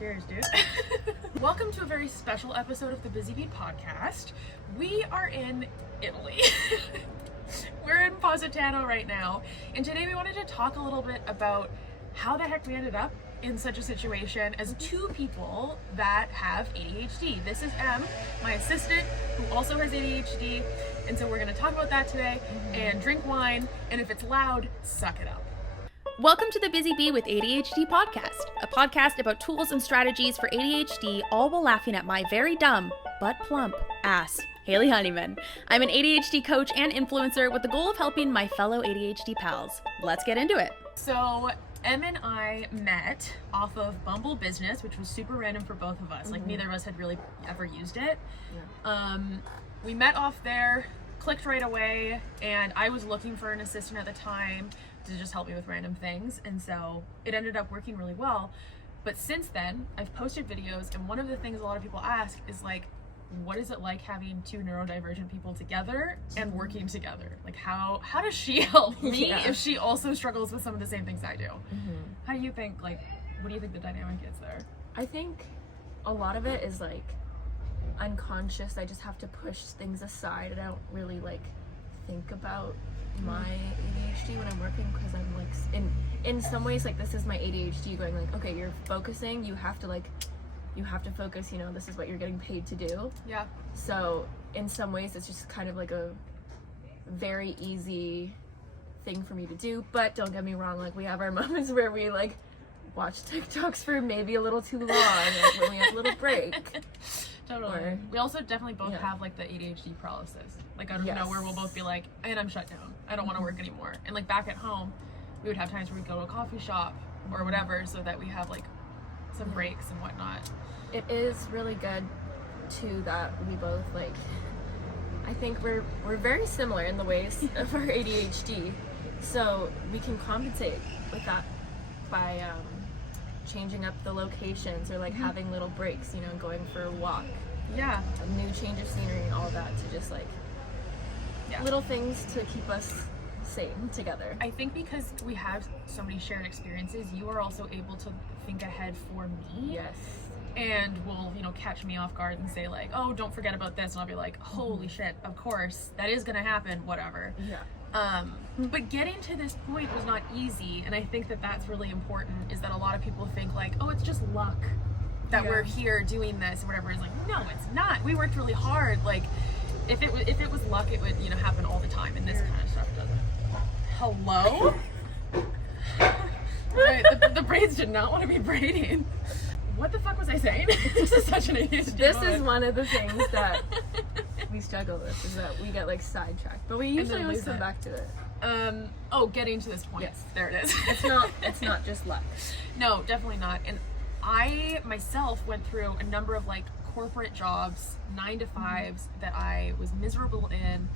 Cheers, dude. Welcome to a very special episode of the Busy Bee podcast. We are in Italy. We're in Positano right now, and today we wanted to talk a little bit about how the heck we ended up in such a situation as two people that have ADHD. This is Em, my assistant, who also has ADHD, and so we're going to talk about that today and drink wine, and if it's loud, suck it up. Welcome to the Busy Bee with ADHD podcast, a podcast about tools and strategies for ADHD, all while laughing at my very dumb, but plump ass, Haley Honeyman. I'm an ADHD coach and influencer with the goal of helping my fellow ADHD pals. Let's get into it. So, Em and I met off of Bumble Business, which was super random for both of us. Like, neither of us had really ever used it. Yeah. We met off there, clicked right away, and I was looking for an assistant at the time to just help me with random things, and so it ended up working really well. But since then, I've posted videos, and one of the things a lot of people ask is like, what is it like having two neurodivergent people together and working together? Like, how does she help me if she also struggles with some of the same things I do? How do you think, like, what do you think the dynamic is there? I think a lot of it is like unconscious. I just have to push things aside. I don't really like think about my ADHD when I'm working, because I'm like in some ways, like, this is my ADHD going like, okay, you're focusing, you have to focus, you know, this is what you're getting paid to do. Yeah. So in some ways it's just kind of like a very easy thing for me to do, but don't get me wrong, like, we have our moments where we like watch TikToks for maybe a little too long, like when we have a little break. Totally. We also definitely both have like the ADHD paralysis. Like, out of nowhere, we'll both be like, and I'm shut down. I don't want to work anymore. And like back at home, we would have times where we'd go to a coffee shop or whatever, so that we have like some breaks and whatnot. It is really good too that we both like, I think we're very similar in the ways of our ADHD, so we can compensate with that by changing up the locations or like having little breaks, you know, going for a walk, a new change of scenery and all that, to just like little things to keep us sane together. I think because we have so many shared experiences, you are also able to think ahead for me. Yes. And will, you know, catch me off guard and say like, oh, don't forget about this, and I'll be like, holy shit, of course that is gonna happen, whatever. But getting to this point was not easy, and I think that that's really important, is that a lot of people think like, oh, it's just luck that we're here doing this or whatever. It's like, no, it's not. We worked really hard. Like, if it was luck, it would, you know, happen all the time, and this kind of stuff doesn't. Hello? Right, the braids did not want to be braiding. What the fuck was I saying? This is such an ADHD This moment. is one of the things that we struggle with, is that we get like sidetracked, but we usually always come back to it. Getting to this point. Yes. There it is. It's not just luck. No, definitely not. And I myself went through a number of like corporate jobs, 9-to-5s, that I was miserable in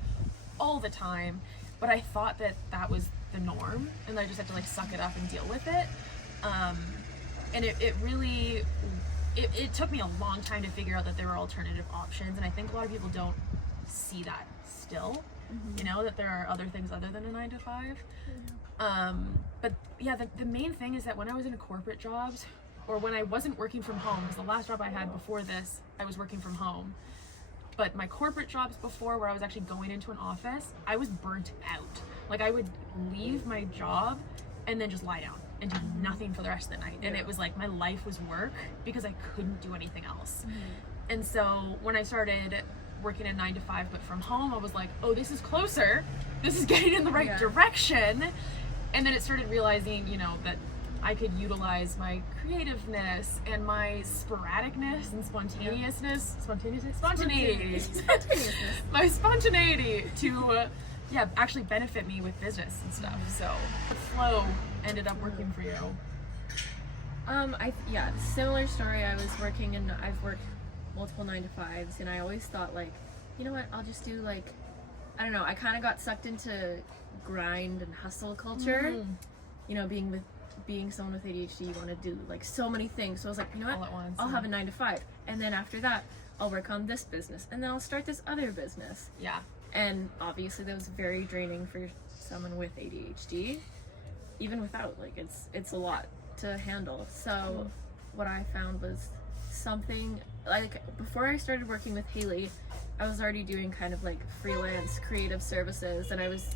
all the time, but I thought that that was the norm, and I just had to like suck it up and deal with it. And it really took me a long time to figure out that there were alternative options, and I think a lot of people don't see that still. You know, that there are other things other than a 9-to-5. But yeah, the main thing is that when I was in corporate jobs, or when I wasn't working from home, because the last job I had before this, I was working from home. But my corporate jobs before, where I was actually going into an office, I was burnt out. Like, I would leave my job and then just lie down and do nothing for the rest of the night. And it was like my life was work because I couldn't do anything else. And so when I started working a 9-to-5 but from home, I was like, oh, this is closer. This is getting in the right direction. And then it started realizing, you know, that I could utilize my creativeness and my sporadicness and spontaneity my spontaneity to actually benefit me with business and stuff. So the flow ended up working for you. Similar story. I've worked multiple 9-to-5s, and I always thought like, you know what, I'll just do like, I don't know, I kind of got sucked into grind and hustle culture. You know, being someone with ADHD, you want to do like so many things. So I was like, you know what, all at once, I'll have a 9-to-5, and then after that I'll work on this business, and then I'll start this other business. And obviously that was very draining for someone with ADHD. Even without, like, it's a lot to handle. So what I found was something like before I started working with Haley, I was already doing kind of like freelance creative services, and I was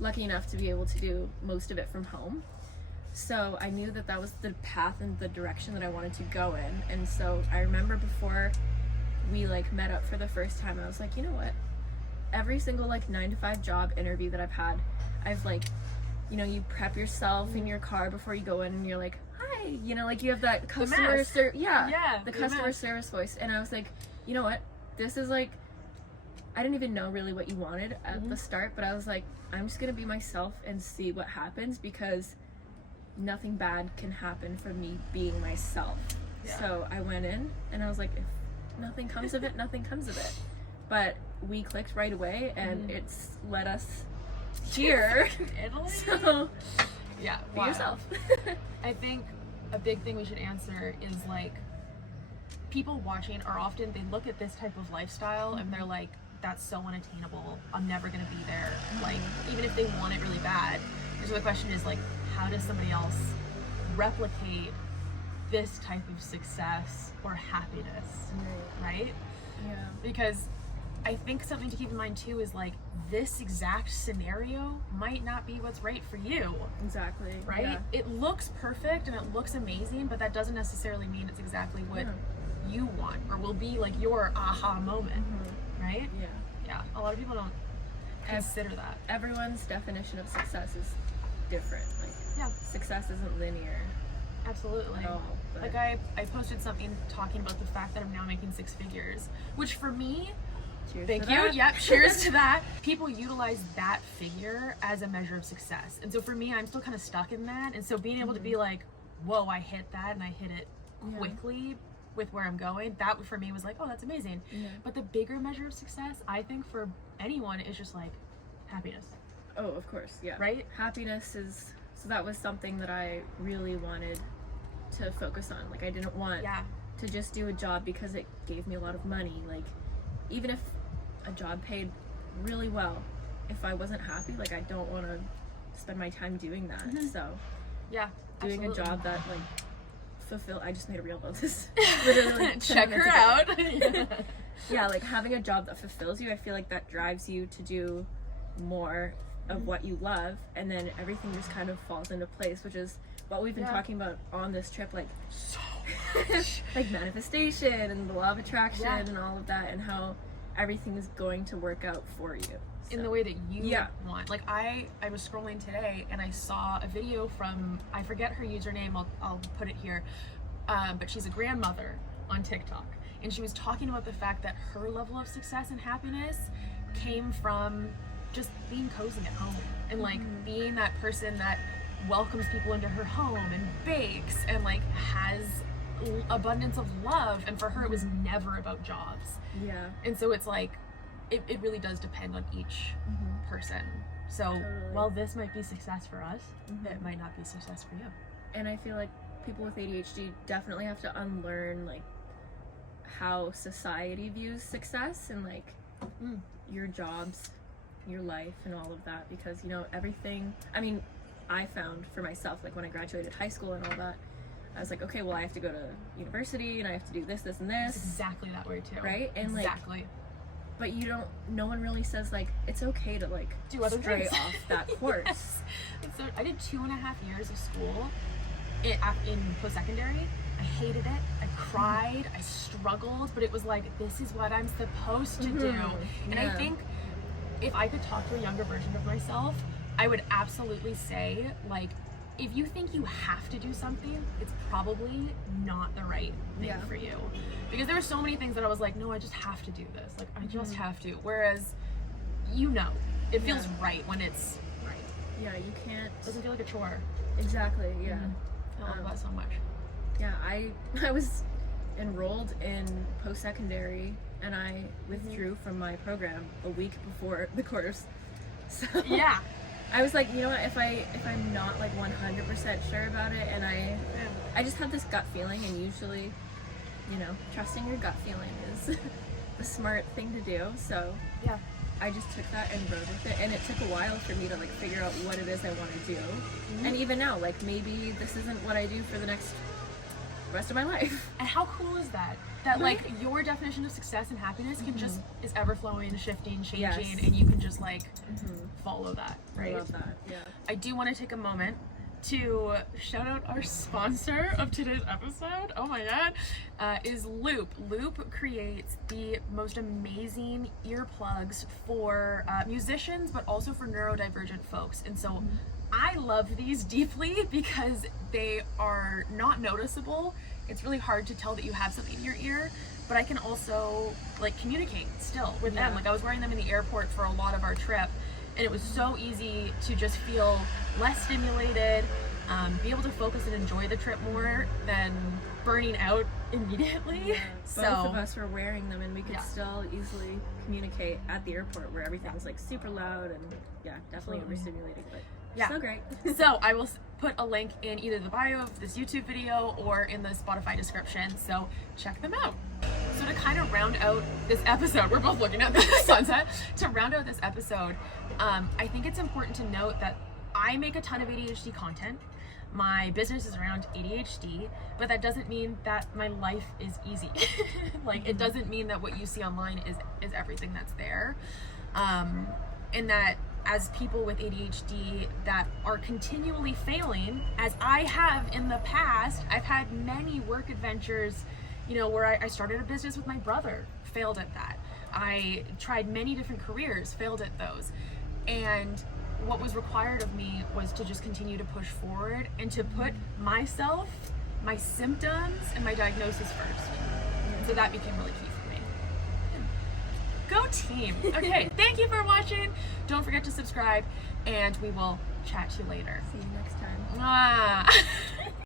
lucky enough to be able to do most of it from home. So I knew that that was the path and the direction that I wanted to go in. And so I remember before we like met up for the first time, I was like, you know what? Every single like 9-to-5 job interview that I've had, I've like, you know, you prep yourself in your car before you go in, and you're like, hi, you know, like you have that customer mask. the customer mask. service voice. And I was like, you know what? This is like, I didn't even know really what you wanted at the start, but I was like, I'm just gonna be myself and see what happens, because nothing bad can happen from me being myself. Yeah. So I went in and I was like, if nothing comes of it, nothing comes of it. But we clicked right away, and it's led us here. Italy. So Yeah. be Wow. yourself. I think a big thing we should answer is like, people watching are often, they look at this type of lifestyle and they're like, that's so unattainable, I'm never gonna be there. Like, even if they want it really bad. So the question is like, how does somebody else replicate this type of success or happiness, right? Yeah. Because I think something to keep in mind too is like, this exact scenario might not be what's right for you, Exactly. right? Yeah. It looks perfect and it looks amazing, but that doesn't necessarily mean it's exactly what you want or will be like your aha moment, right? Yeah. Yeah, a lot of people don't consider that. Everyone's definition of success is different. Like, Yeah, success isn't linear absolutely. at all. But Like I posted something talking about the fact that I'm now making 6 figures, which for me, cheers thank to you. that. Yep, cheers to that. People utilize that figure as a measure of success. And so for me, I'm still kind of stuck in that. And so being able to be like, whoa, I hit that and I hit it Yeah. quickly with where I'm going, that for me was like, oh, that's amazing. Yeah. But the bigger measure of success, I think for anyone, is just like happiness, Oh, of course. Yeah. right? Happiness is, so that was something that I really wanted to focus on. Like, I didn't want Yeah. to just do a job because it gave me a lot of money. Like, even if a job paid really well, if I wasn't happy, like, I don't want to spend my time doing that. So Yeah. doing absolutely. a job that like I just made a reel about this literally 10 Check minutes her ago. out. Yeah, like having a job that fulfills you, I feel like that drives you to do more of what you love, and then everything just kind of falls into place, which is what we've been Yeah. talking about on this trip, like So like manifestation and the law of attraction Yeah. and all of that, and how everything is going to work out for you in the So, way that you Yeah. want. Like I was scrolling today and I saw a video from, I forget her username, I'll put it here, but she's a grandmother on TikTok, and she was talking about the fact that her level of success and happiness came from just being cozy at home and like being that person that welcomes people into her home and bakes and like has abundance of love, and for her it was never about jobs. yeah. And so it's like, it really does depend on each person. So Totally. while this might be success for us, Mhm. it might not be success for you. And I feel like people with ADHD definitely have to unlearn like how society views success and like Mm. your jobs, your life, and all of that, because you know everything. I mean, I found for myself, like when I graduated high school and all that, I was like, okay, well I have to go to university and I have to do this, this, and It's this, exactly that way too. right? And like, Exactly. but you don't. No one really says like it's okay to like Do other stray things. off that course. Yes. And so I did 2.5 years of school in post-secondary. I hated it. I cried. I struggled, but it was like, this is what I'm supposed to do. And I Yeah. think if I could talk to a younger version of myself, I would absolutely say, like, if you think you have to do something, it's probably not the right thing Yeah. for you. Because there were so many things that I was like, no, I just have to do this. Like, I just have to. Whereas, you know, it feels Yeah. right when it's right. Yeah, you can't. It doesn't feel like a chore. Exactly. Yeah. I love that so much. Yeah, I was enrolled in post-secondary and I withdrew from my program a week before the course. So Yeah. I was like, you know what, if I'm not like 100% sure about it, and I just had this gut feeling, and usually, you know, trusting your gut feeling is the smart thing to do. So Yeah. I just took that and rode with it, and it took a while for me to like figure out what it is I want to do. And even now, like maybe this isn't what I do for the next rest of my life. And how cool is that? That like your definition of success and happiness can just is ever flowing, shifting, changing, Yes. and you can just like follow that, right? I love that. Yeah. I do want to take a moment to shout out our sponsor of today's episode. Oh my god, is Loop. Loop creates the most amazing earplugs for musicians, but also for neurodivergent folks. And so I love these deeply because they are not noticeable. It's really hard to tell that you have something in your ear, but I can also like communicate still with them. Like I was wearing them in the airport for a lot of our trip, and it was so easy to just feel less stimulated, be able to focus and enjoy the trip more than burning out immediately. Yeah. So Both of us were wearing them, and we could Yeah. still easily communicate at the airport where everything's like super loud and definitely overstimulating, but Yeah. so great. So I will put a link in either the bio of this YouTube video or in the Spotify description, so check them out. So to kind of round out this episode, we're both looking at the sunset. To round out this episode, I think it's important to note that I make a ton of ADHD content. My business is around ADHD, but that doesn't mean that my life is easy. Like it doesn't mean that what you see online is everything that's there. And that as people with ADHD that are continually failing, as I have in the past, I've had many work adventures, you know, where I started a business with my brother, failed at that. I tried many different careers, failed at those. And what was required of me was to just continue to push forward and to put myself, my symptoms, and my diagnosis first. And so that became really key for me. Go team! Okay, thank you for watching. Don't forget to subscribe, and we will chat to you later. See you next time. Mwah.